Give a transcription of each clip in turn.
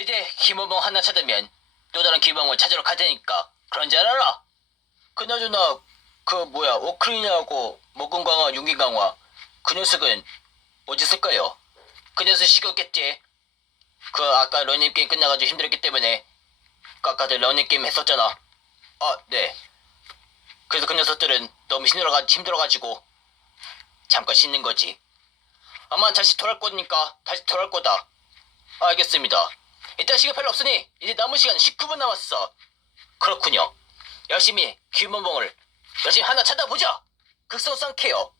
이제 김호봉 하나 찾으면 또 다른 김호봉을 찾으러 갈 테니까 그런 줄 알아라. 그나저나 그 뭐야 오크린하고 목금 강화 용기 강화 그 녀석은 어디 있을까요? 그 녀석 식었겠지. 그 아까 러닝 게임 끝나가지고 힘들었기 때문에 그 아까 그 러닝 게임 했었잖아. 아 네. 그래서 그 녀석들은 너무 힘들어가 힘들어가지고 잠깐 씻는 거지. 아마 다시 돌아올 거니까 다시 돌아올 거다. 알겠습니다. 일단 시간 별로 없으니 이제 남은 시간 19분 남았어. 그렇군요. 열심히 귀먼봉을 열심히 하나 찾아보자. 극성상 케어.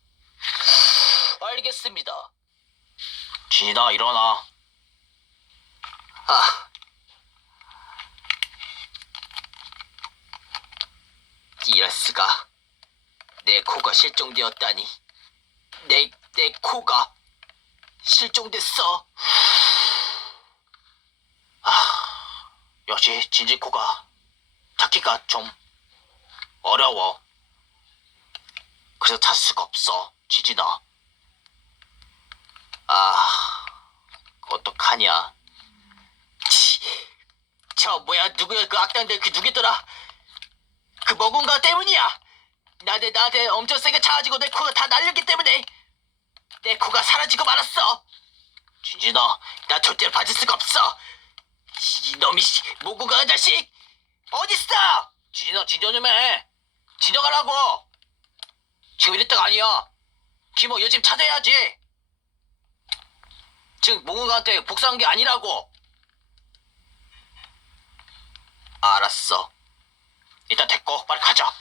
알겠습니다. 진이다 일어나. 아. 이럴 수가. 내 코가 실종되었다니. 내, 내 코가 실종됐어. 아, 역시 진지코가 찾기가 좀 어려워. 그래서 찾을 수가 없어, 지진아. 아, 어떡하냐. 치, 저 뭐야, 누구야, 그 악당들 그 누구더라? 그 먹은가 때문이야. 나한테 나한테 엄청 세게 차가지고 내 코가 다 날렸기 때문에 내 코가 사라지고 말았어. 진진아, 나 절대로 봐줄 수가 없어. 이놈이 씨, 모구가 자식 어딨어? 진진아, 진정 좀 해. 진정하라고. 지금 이럴 때가 아니야. 김호 요즘 찾아야지. 지금 모구가한테 복사한 게 아니라고. 알았어. 일단 됐고 빨리 가자.